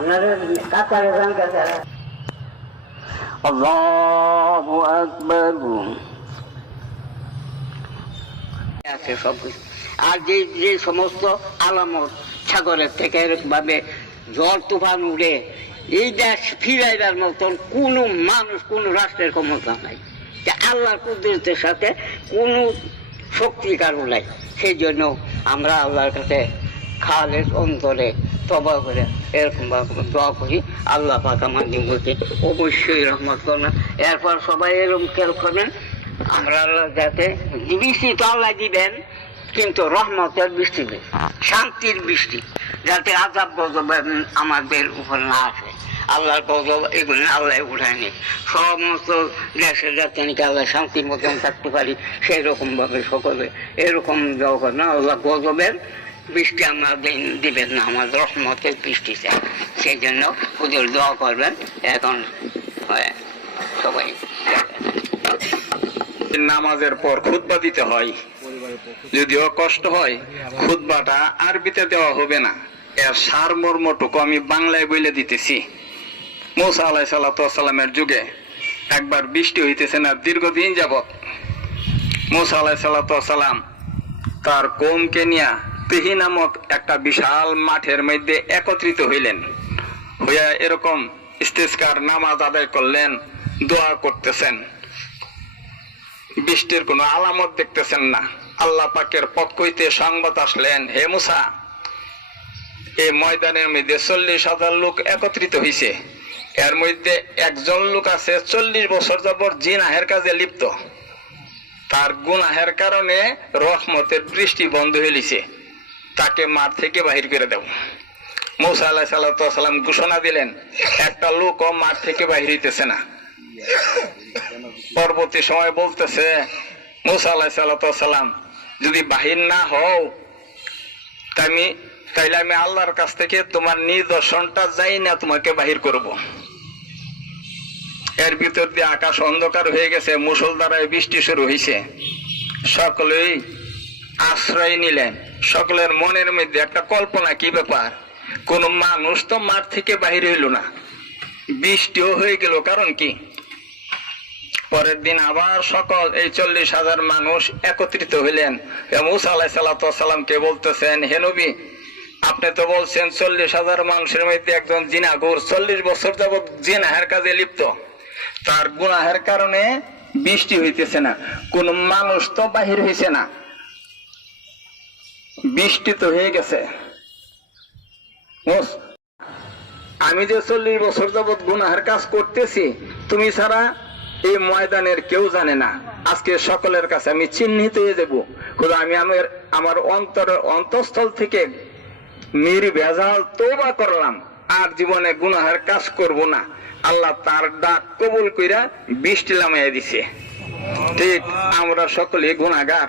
আপনারা কাতারে যান আল্লাহু আকবার আছে সব আর যে যে সমস্ত আলামত সাগরের থেকে এরকমভাবে ঝড় তুফান উড়ে এই দেশ ফিরাইবার মতন কোনো মানুষ কোনো রাষ্ট্রের ক্ষমতা নাই। যে আল্লাহর কুদরতের সাথে কোনো শক্তি কারও নাই। সেই জন্য আমরা আল্লাহর কাছে খালের অন্তরে তবা করে, এরকম দোয়া করি। আল্লাহ পাক আমার অবশ্যই রহমত করবেন। এরপর সবাই এরকম খেয়াল করবেন, আমরা আল্লাহ যাতে বৃষ্টি তো আল্লাহ দিবেন, কিন্তু রহমতের বৃষ্টি শান্তির বৃষ্টি, যাতে আজাব গজব আমাদের উপর না আসে। আল্লাহর গজব এগুলো আল্লাহ উঠায়নি সমস্ত দেশে যাতে নাকি আল্লাহ শান্তির মতন থাকতে পারি সেই রকম ভাবে সকলে এরকম দেওয়া না আল্লাহ গজবের বৃষ্টি আমরা দিন- দিবেন না, আমার রহমতের বৃষ্টি চাই। সেই জন্য ওদের দোয়া করবেন। এখন সবাই নামাজের পর খুতবা দিতে হয়। যদিও কষ্ট হয়, খুতবাটা আরবিতে দেওয়া হবে না। এর সারমর্মটুকু আমি বাংলায় বলে দিতেছি। মৌসা আলাহ সাল্লামের যুগে একবার বৃষ্টি হইতেছে না, দীর্ঘদিন যাবৎ। মৌসা আলাহ সাল্লাম তার কোমকে নিয়া তেহি নামক একটা বিশাল মাঠের মধ্যে একত্রিত হইলেন। হইয়া এরকম ইস্তেস্কার নামাজ আদায় করলেন, দোয়া করতেছেন। বৃষ্টির কোনো আলামত দেখতেছেন না। আল্লাহ পাকের পক্ষ হইতে সংবাদ আসলেন, হে মুসা এই ময়দানের মধ্যে চল্লিশ হাজার লোক একত্রিত হইছে। এর মধ্যে একজন লোক আছে চল্লিশ বছর যাবত জিনাহের কাজে লিপ্ত। তার গুনাহের কারণে রহমতের বৃষ্টি বন্ধ হইলিছে তাকে মাঠ থেকে বাহির করে দেব। মৌসা আল্লাহ সাল্লাম ঘোষণা দিলেন, একটা লোকও মাঠ থেকে বাহির হইতেছে না। পরবর্তী সময় বলতেছে, মুসা আল্লাহ সাল্লাম যদি বাহির না হও আমি তাইলে আমি আল্লাহর কাছ থেকে তোমার নিদর্শনটা যাই না, তোমাকে বাহির করব। এর ভিতর দিয়ে আকাশ অন্ধকার হয়ে গেছে মুসলধারায় বৃষ্টি শুরু হয়েছে সকলেই আশ্রয় নিলেন। সকলের মনের মধ্যে একটা কল্পনা কি ব্যাপার? কোন মানুষ তো মাঠ থেকে বাহির হইল না। বৃষ্টিও হয়ে গেল, কারণ কি? পরের দিন আবার সকল এই চল্লিশ হাজার মানুষ একত্রিত হইলেন। সাল্লামকে বলতেছেন হেনবি আপনি তো বলছেন চল্লিশ হাজার মানুষের মধ্যে একজন জিনাগুর চল্লিশ বছর যাবৎ জিনাহের কাজে লিপ্ত। তার গুনাহের কারণে বৃষ্টি হইতেছে না। কোন মানুষ তো বাহির হইছে না। বৃষ্টি তো হয়ে গেছে। আমি যে চল্লিশ বছর যাবৎ গুনাহের কাজ করতেছি, তুমি ছাড়া এই ময়দানের কেউ জানে না। আজকে সকলের কাছে আমি চিহ্নিত হয়ে যাব। খোদা, আমি আমার আমার অন্তর অন্তঃস্থল থেকে নির্ভেজাল তোবা করলাম। আর জীবনে গুনাহের কাজ করব না। আল্লাহ তার ডাক কবুল কইরা বৃষ্টি লামাইয়া দিছে। ঠিক আমরা সকলে গুনাগার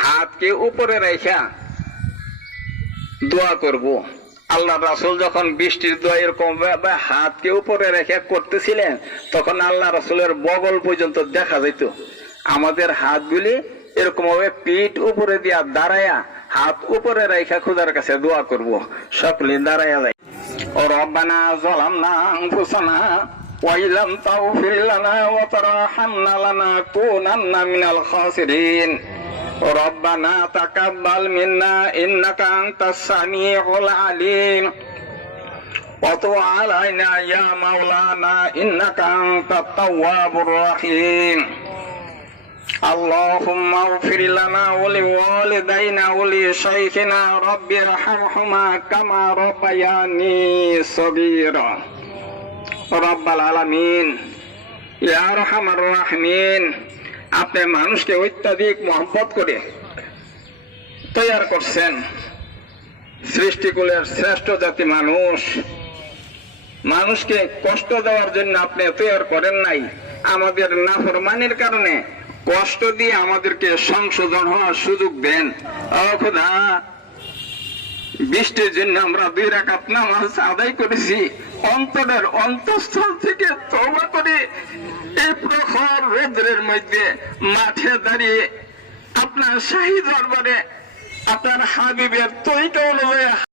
হাতকে উপরে রেখা দোয়া করব। আল্লাহ রাসুল যখন বৃষ্টির দোয়া এরকম হাতকে উপরে রেখে করতেছিলেন, তখন আল্লাহ রাসুলের বগল পর্যন্ত দেখা যেত আমাদের হাতগুলি এরকম ভাবে পিঠ উপরে দিয়া দাঁড়ায়া হাত উপরে রেখা খুদার কাছে দোয়া করব। সকলে দাঁড়ায়া যায় ও রব্বানা জলাম না ঘোষণা ওয়াইলাম তাও ফিরলানা ও তারা হান্না লানা কোন মিনাল খাসিরিন ربنا تقبل منا إنك أنت السميع العليم. وتب علينا يا مولانا إنك أنت التواب الرحيم. اللهم اغفر لنا ولوالدينا ولشيخنا. رب ارحمهما كما ربياني صغيرا. رب العالمين. يا أرحم الراحمين. আপনি মানুষকে অত্যাধিক মহব্বত করে তৈয়ার করছেন। সৃষ্টিকুলের শ্রেষ্ঠ জাতি মানুষ। মানুষকে কষ্ট দেওয়ার জন্য আপনি তৈয়ার করেন নাই। আমাদের নাফরমানির কারণে কষ্ট দিয়ে আমাদেরকে সংশোধন হওয়ার সুযোগ দেন। ও খোদা বৃষ্টির জন্য আমরা দুই রাকাত নামাজ আদায় করেছি। অন্তরের অন্তঃস্থল থেকে তবা করে এই প্রখর রৌদ্রের মধ্যে মাঠে দাঁড়িয়ে আপনার শাহী দরবারে আপনার হাবিবের তৈরি অনুযায়ী